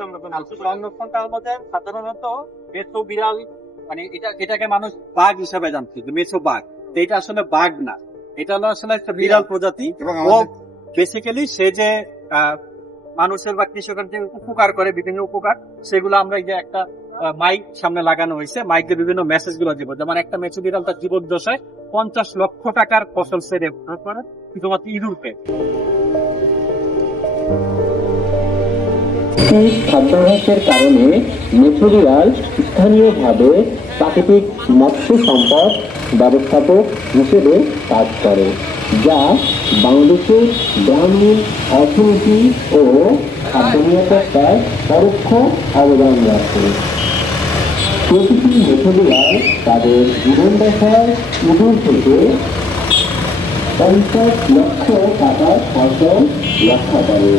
সংরক্ষণটার মধ্যে সাধারণত মেছো বিড়াল, মানে এটাকে মানুষ বাঘ হিসাবে জানতো, মেছো বাঘ। তো এটা আসলে বাঘ না, এটা হলো আসলে একটা বিড়াল প্রজাতি। ও বেসিক্যালি সে যে মানুষের বা কৃষকের যে উপকার করে, বিভিন্ন উপকার, সেগুলো আমরা এই যে একটা মাইক সামনে লাগানো হয়েছে, মাইক দিয়ে বিভিন্ন মেসেজ গুলো দিব। যেমন একটা মেছো বিড়াল তার জীবদ্দশায় 50 লক্ষ টাকার ফসল সেরে করে শুধুমাত্র ইঁদুরকে। খাদ্যাভ্যাসের কারণে মেছো বিড়াল স্থানীয়ভাবে প্রাকৃতিক মৎস্য সম্পদ ব্যবস্থাপক হিসেবে কাজ করে, যা বাংলাদেশের গ্রামীণ অর্থনীতি ও খাদ্য নিরাপত্তায় পরোক্ষ অবদান রাখে। প্রতিটি মেছো বিড়াল তাদের জীবনদশায় ইঁদুর থেকে 50 লক্ষ টাকার ফসল রক্ষা করে।